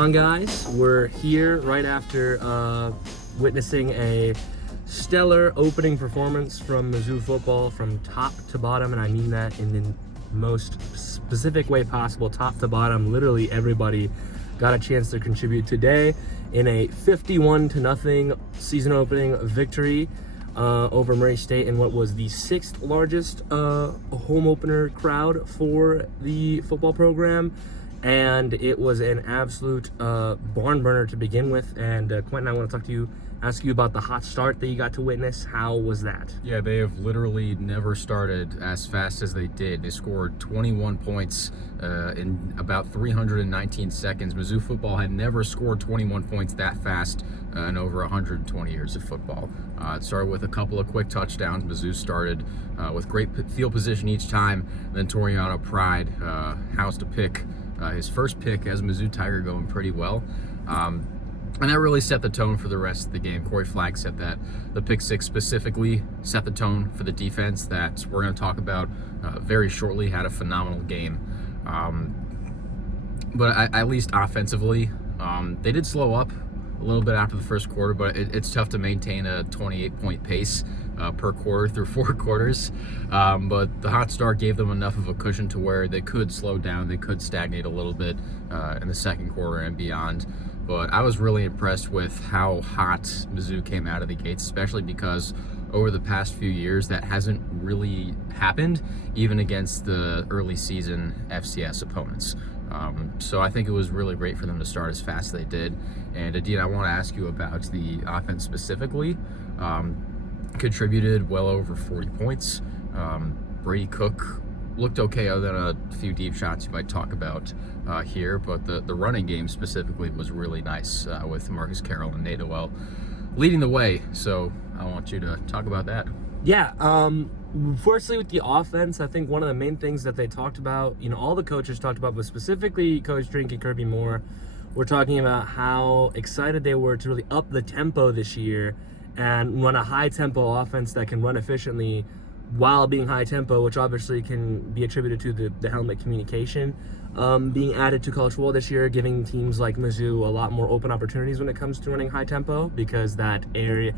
on, guys? We're here right after witnessing a stellar opening performance from Mizzou football from top to bottom, and I mean that in the most specific way possible, top to bottom. Literally everybody got a chance to contribute today in a 51-0 season opening victory over Murray State in what was the 6th largest home opener crowd for the football program. And it was an absolute barn burner to begin with. And Quinten, I want to ask you about the hot start that you got to witness. How was that? Yeah, they have literally never started as fast as they did. They scored 21 points in about 319 seconds. Mizzou football had never scored 21 points that fast in over 120 years of football. It started with a couple of quick touchdowns. Mizzou started with great field position each time. Then Toriano Pride housed a pick. His first pick as Mizzou Tiger going pretty well. And that really set the tone for the rest of the game. Corey Flagg said that the pick six specifically set the tone for the defense that we're going to talk about very shortly. Had a phenomenal game. But at least offensively, they did slow up a little bit after the first quarter, but it's tough to maintain a 28-point pace per quarter through 4 quarters. But the hot start gave them enough of a cushion to where they could slow down, they could stagnate a little bit in the second quarter and beyond. But I was really impressed with how hot Mizzou came out of the gates, especially because over the past few years that hasn't really happened, even against the early season FCS opponents. So I think it was really great for them to start as fast as they did. And Adeen, I want to ask you about the offense specifically. Contributed well over 40 points. Brady Cook looked okay other than a few deep shots you might talk about here, but the running game specifically was really nice with Marcus Carroll and Nate Noel leading the way. So I want you to talk about that. Yeah, firstly with the offense, I think one of the main things that they talked about, all the coaches talked about, but specifically Coach Drink and Kirby Moore, were talking about how excited they were to really up the tempo this year and run a high-tempo offense that can run efficiently while being high-tempo, which obviously can be attributed to the helmet communication being added to college football this year, giving teams like Mizzou a lot more open opportunities when it comes to running high-tempo, because that area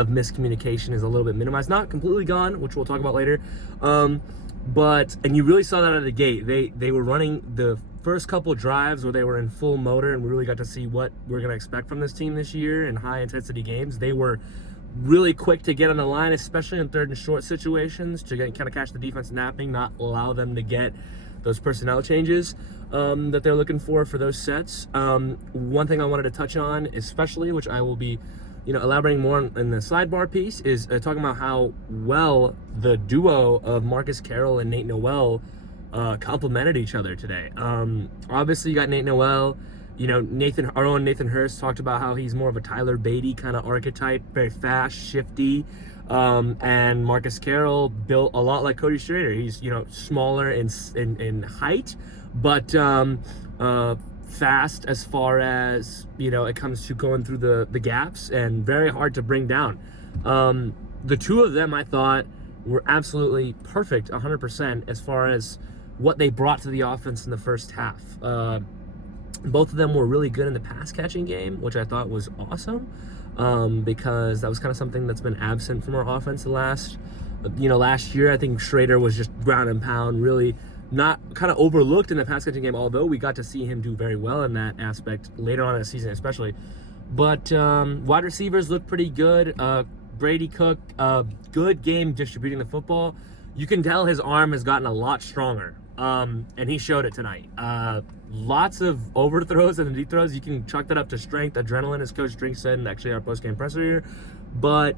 of miscommunication is a little bit minimized. Not completely gone, which we'll talk about later. And you really saw that out of the gate. They were running the first couple drives where they were in full motor, and we really got to see what we're going to expect from this team this year in high-intensity games. They were really quick to get on the line, especially in third and short situations, to kind of catch the defense napping, not allow them to get those personnel changes that they're looking for those sets. One thing I wanted to touch on, especially, which I will be elaborating more on in the sidebar piece, is talking about how well the duo of Marcus Carroll and Nate Noel complemented each other today. Obviously, you got Nate Noel. Our own Nathan Hurst talked about how he's more of a Tyler Beatty kind of archetype, very fast, shifty. And Marcus Carroll built a lot like Cody Schrader. He's smaller in height, but fast as far as it comes to going through the gaps, and very hard to bring down. The two of them, I thought, were absolutely perfect, 100%, as far as what they brought to the offense in the first half. Both of them were really good in the pass catching game, which I thought was awesome, because that was kind of something that's been absent from our offense last year. I think Schrader was just ground and pound, really not kind of overlooked in the pass catching game, although we got to see him do very well in that aspect later on in the season especially. But wide receivers look pretty good. Brady Cook, good game distributing the football. You can tell his arm has gotten a lot stronger, and he showed it tonight. Lots of overthrows and deep throws. You can chalk that up to strength, adrenaline, as Coach Drink said in actually our post-game presser here. But,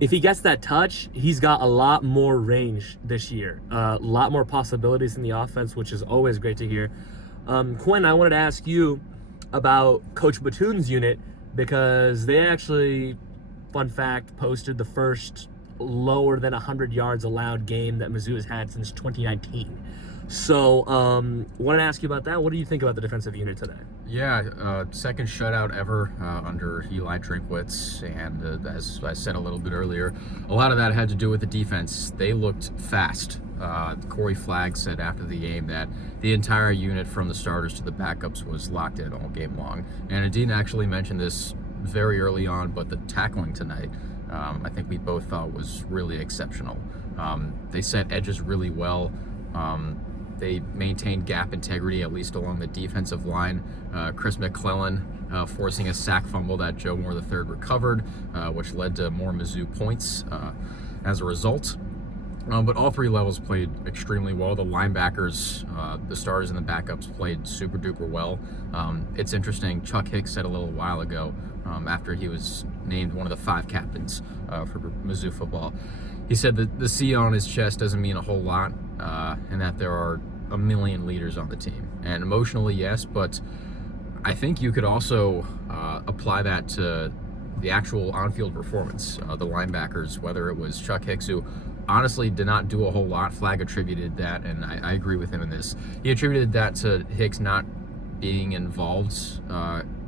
if he gets that touch, he's got a lot more range this year. A lot more possibilities in the offense, which is always great to hear. Quinn, I wanted to ask you about Coach Batoon's unit, because they actually, fun fact, posted the first lower than 100 yards allowed game that Mizzou has had since 2019. So, wanted to ask you about that. What do you think about the defensive unit today? Yeah, second shutout ever under Eli Drinkwitz, and as I said a little bit earlier, a lot of that had to do with the defense. They looked fast Corey Flagg said after the game that the entire unit from the starters to the backups was locked in all game long. And Adeen actually mentioned this very early on, but the tackling tonight, I think we both thought was really exceptional. They set edges really well. They maintained gap integrity, at least along the defensive line. Chris McClellan forcing a sack fumble that Joe Moore III recovered, which led to more Mizzou points as a result. But all three levels played extremely well. The linebackers, the starters and the backups played super duper well. It's interesting, Chuck Hicks said a little while ago, after he was named one of the 5 captains for Mizzou football, he said that the C on his chest doesn't mean a whole lot, and that there are a million leaders on the team. And emotionally, yes, but I think you could also apply that to the actual on-field performance. The linebackers, whether it was Chuck Hicks, who honestly did not do a whole lot. Flagg attributed that, and I agree with him in this. He attributed that to Hicks not being involved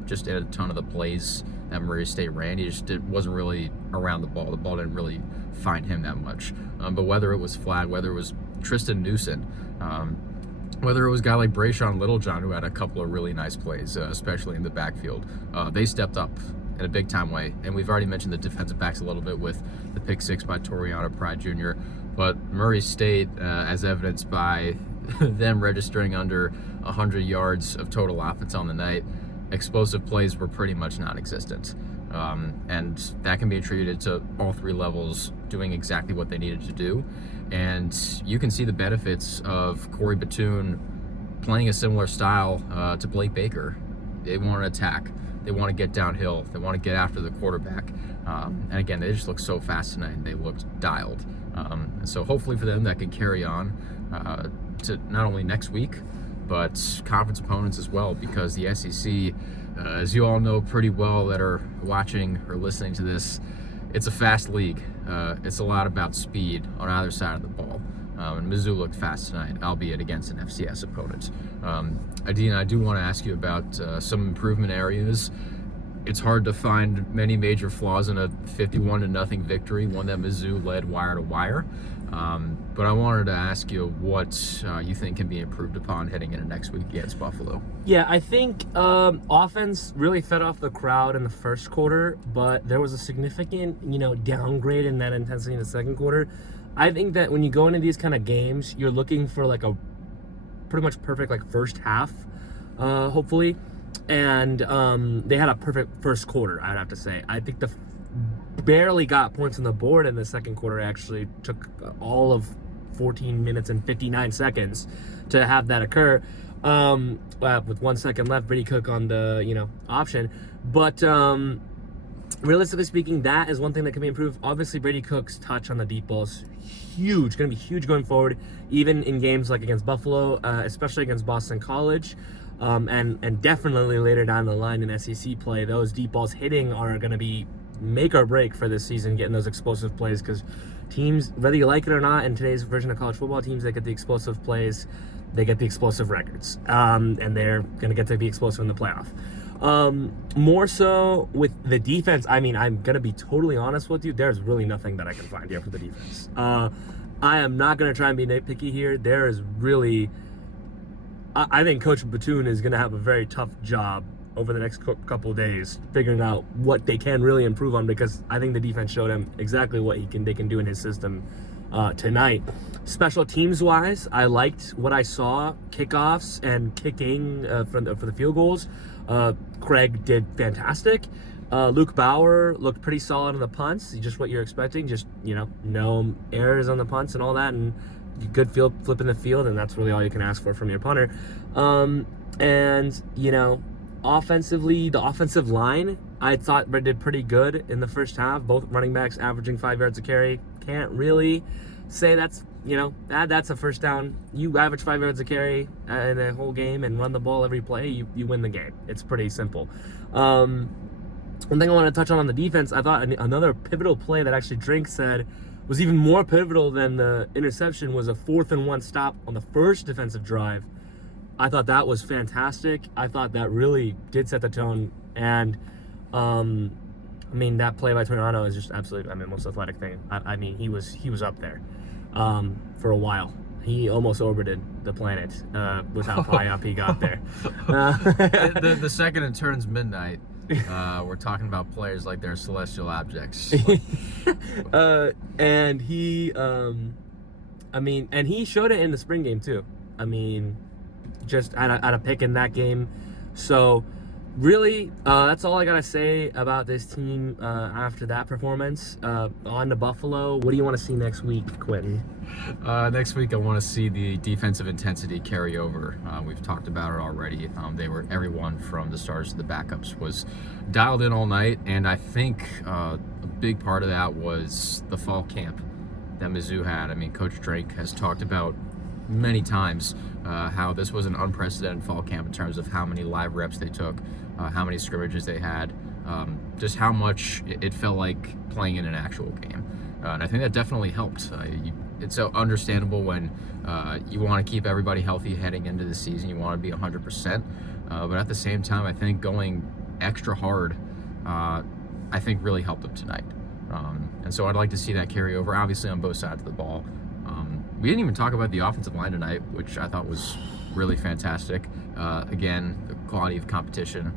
just in a ton of the plays that Murray State ran. He just wasn't really around the ball. The ball didn't really find him that much. But whether it was Flagg, whether it was Tristan Newson, whether it was a guy like Brayshawn Littlejohn, who had a couple of really nice plays, especially in the backfield, they stepped up in a big-time way. And we've already mentioned the defensive backs a little bit with the pick 6 by Toriano Pride Jr., but Murray State, as evidenced by them registering under 100 yards of total offense on the night, explosive plays were pretty much non-existent. And that can be attributed to all 3 levels doing exactly what they needed to do. And you can see the benefits of Corey Batoon playing a similar style to Blake Baker. They want to attack. They want to get downhill. They want to get after the quarterback. And again, they just looked so fast tonight, and they looked dialed. And so hopefully for them, that can carry on to not only next week, but conference opponents as well, because the SEC, as you all know pretty well that are watching or listening to this, it's a fast league. It's a lot about speed on either side of the ball. And Mizzou looked fast tonight, albeit against an FCS opponent. Adeen, I do want to ask you about some improvement areas. It's hard to find many major flaws in a 51-0 victory, one that Mizzou led wire to wire. But I wanted to ask you what you think can be improved upon heading into next week against Buffalo. Yeah, I think offense really fed off the crowd in the first quarter, but there was a significant, downgrade in that intensity in the second quarter. I think that when you go into these kind of games, you're looking for like a pretty much perfect first half, hopefully. And they had a perfect first quarter, I'd have to say. I think barely got points on the board in the second quarter. Actually took all of 14 minutes and 59 seconds to have that occur. With 1 second left, Brady Cook on the option. But realistically speaking, that is one thing that can be improved. Obviously, Brady Cook's touch on the deep balls huge, going to be huge going forward, even in games like against Buffalo, especially against Boston College. And definitely later down the line in SEC play, those deep balls hitting are going to be make or break for this season, getting those explosive plays, because teams, whether you like it or not, in today's version of college football, teams that get the explosive plays, they get the explosive records, and they're going to get to be explosive in the playoff. More so with the defense, I mean, I'm going to be totally honest with you, there's really nothing that I can find here for the defense. I am not going to try and be nitpicky here. There is really... I think Coach Batoon is going to have a very tough job over the next couple of days figuring out what they can really improve on, because I think the defense showed him exactly what they can do in his system tonight. Special teams wise, I liked what I saw. Kickoffs and kicking for the field goals. Craig did fantastic. Luke Bauer looked pretty solid on the punts, just what you're expecting. Just no errors on the punts and all that, and good flipping the field, and that's really all you can ask for from your punter. And offensively, the offensive line, I thought did pretty good in the first half. Both running backs averaging 5 yards a carry. Can't really say that's that's a first down. You average 5 yards a carry in a whole game and run the ball every play, you win the game. It's pretty simple. One thing I want to touch on the defense, I thought another pivotal play that actually Drink said was even more pivotal than the interception was a 4th and 1 stop on the first defensive drive. I thought that was fantastic. I thought that really did set the tone. And, that play by Toriano is just absolutely, most athletic thing. He was up there for a while. he almost orbited the planet with how high up he got there. The second it turns midnight, we're talking about players like they're celestial objects. And he, and he showed it in the spring game too. I mean, just at a pick in that game. So really, that's all I gotta say about this team after that performance. On to Buffalo. What do you want to see next week, Quinten? Next week, I want to see the defensive intensity carry over. We've talked about it already. Everyone from the starters to the backups was dialed in all night, and I think a big part of that was the fall camp that Mizzou had. I mean, Coach Drake has talked about many times how this was an unprecedented fall camp in terms of how many live reps they took, how many scrimmages they had, just how much it felt like playing in an actual game. And I think that definitely helped. It's so understandable when you want to keep everybody healthy heading into the season. You want to be 100%. But at the same time, I think going extra hard, I think really helped them tonight. And so I'd like to see that carry over, obviously, on both sides of the ball. We didn't even talk about the offensive line tonight, which I thought was really fantastic. Again, the quality of competition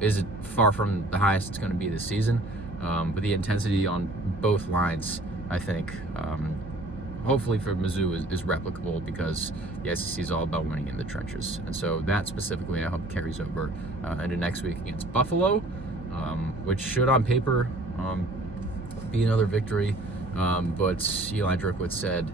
is far from the highest it's going to be this season, but the intensity on both lines, I think, hopefully for Mizzou is replicable, because the SEC is all about winning in the trenches. And so that specifically I hope carries over into next week against Buffalo, which should on paper be another victory. But Eli Drinkwitz said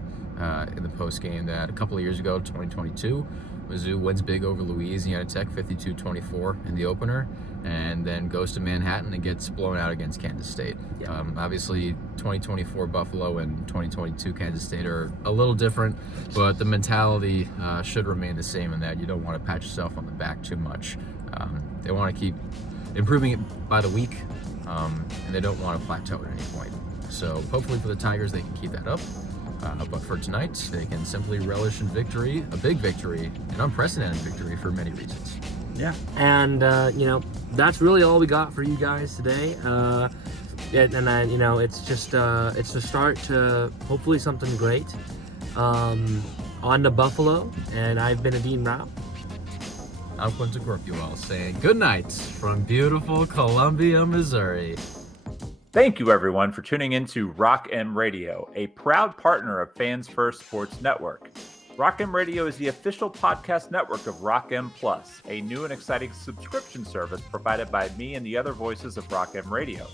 in the post game that a couple of years ago, 2022, Mizzou wins big over Louisiana Tech 52-24 in the opener, and then goes to Manhattan and gets blown out against Kansas State. Yeah. Obviously, 2024 Buffalo and 2022 Kansas State are a little different, but the mentality should remain the same, in that you don't want to pat yourself on the back too much. They want to keep improving it by the week, and they don't want to plateau at any point. So hopefully for the Tigers, they can keep that up. But for tonight, they can simply relish in victory, a big victory, an unprecedented victory for many reasons. Yeah. And, that's really all we got for you guys today. It's just, it's a start to hopefully something great. On to Buffalo, and I've been Adeen Rao. I'm Quinten and saying good night from beautiful Columbia, Missouri. Thank you, everyone, for tuning in to Rock M Radio, a proud partner of Fans First Sports Network. Rock M Radio is the official podcast network of Rock M Plus, a new and exciting subscription service provided by me and the other voices of Rock M Radio.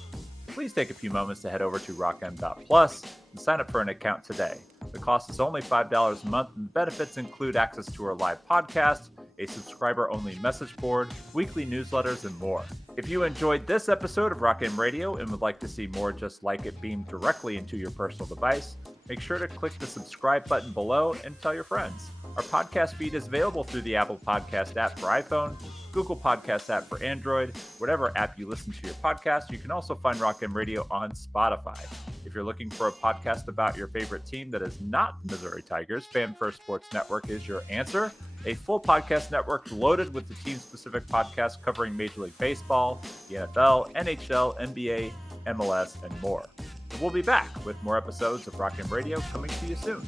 Please take a few moments to head over to rockm.plus and sign up for an account today. The cost is only $5 a month, and the benefits include access to our live podcast, a subscriber-only message board, weekly newsletters, and more. If you enjoyed this episode of Rock M Radio and would like to see more just like it beamed directly into your personal device, make sure to click the subscribe button below and tell your friends. Our podcast feed is available through the Apple Podcast app for iPhone, Google Podcast app for Android, whatever app you listen to your podcast. You can also find Rock M Radio on Spotify. If you're looking for a podcast about your favorite team that is not the Missouri Tigers, Fan First Sports Network is your answer. A full podcast network loaded with the team-specific podcasts covering Major League Baseball, the NFL, NHL, NBA, MLS, and more. And we'll be back with more episodes of Rock M Radio coming to you soon.